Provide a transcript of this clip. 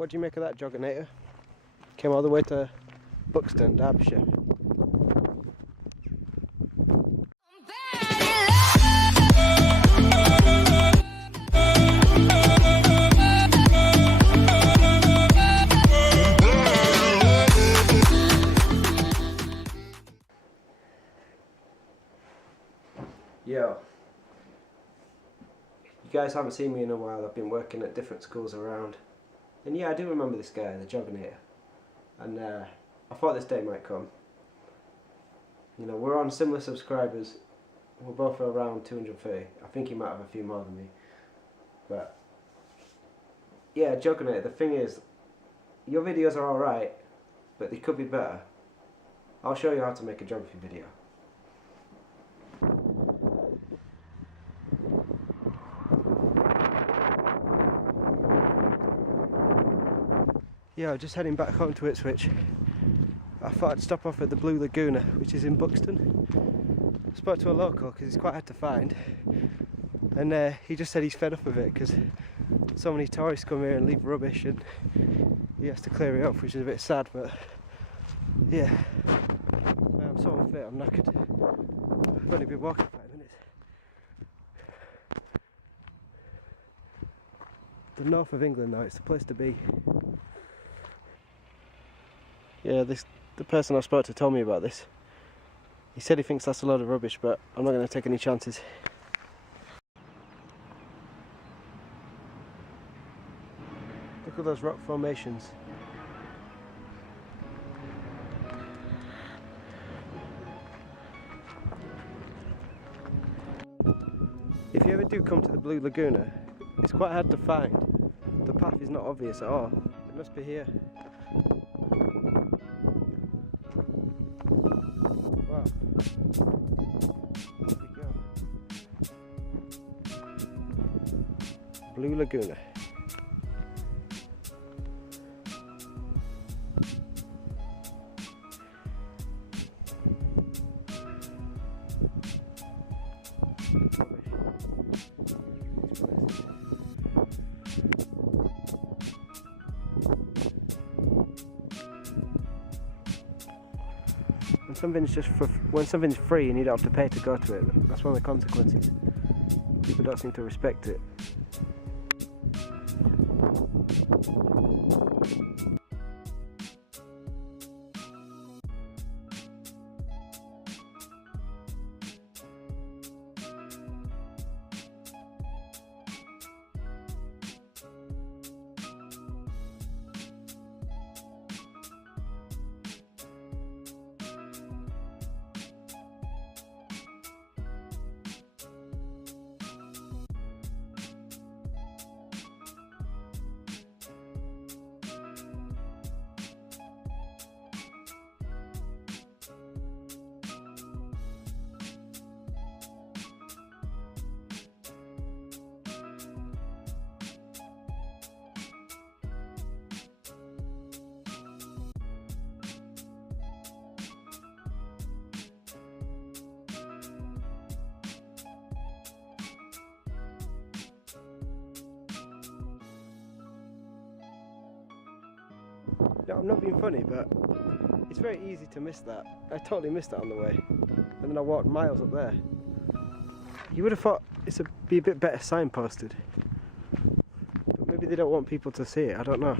What do you make of that, Jogginator? Came all the way to Buxton, Derbyshire. Yo, you guys haven't seen me in a while. I've been working at different schools around, and yeah, I do remember this guy, the Jogginator, and I thought this day might come. You know, we're on similar subscribers. We're both around 230. I think he might have a few more than me, but yeah, Jogginator. The thing is, your videos are alright, but they could be better. I'll show you how to make a geography video. Yeah, just heading back home to Ipswich. I thought I'd stop off at the Blue Lagoon, which is in Buxton. I spoke to a local because it's quite hard to find, and he just said he's fed up of it because so many tourists come here and leave rubbish and he has to clear it up, which is a bit sad, but yeah, I'm so unfit, I'm knackered. I've only been walking 5 minutes. The north of England now, it's the place to be. Yeah, the person I spoke to told me about this. He said he thinks that's a load of rubbish, but I'm not going to take any chances. Look at those rock formations. If you ever do come to the Blue Lagoon, it's quite hard to find. The path is not obvious at all. It must be here. Wow. There we go. Blue Lagoon. When something's free and you don't have to pay to go to it, that's one of the consequences. People don't seem to respect it. No, I'm not being funny, but it's very easy to miss that. I totally missed that on the way, and then I walked miles up there. You would have thought be a bit better signposted, but maybe they don't want people to see it, I don't know.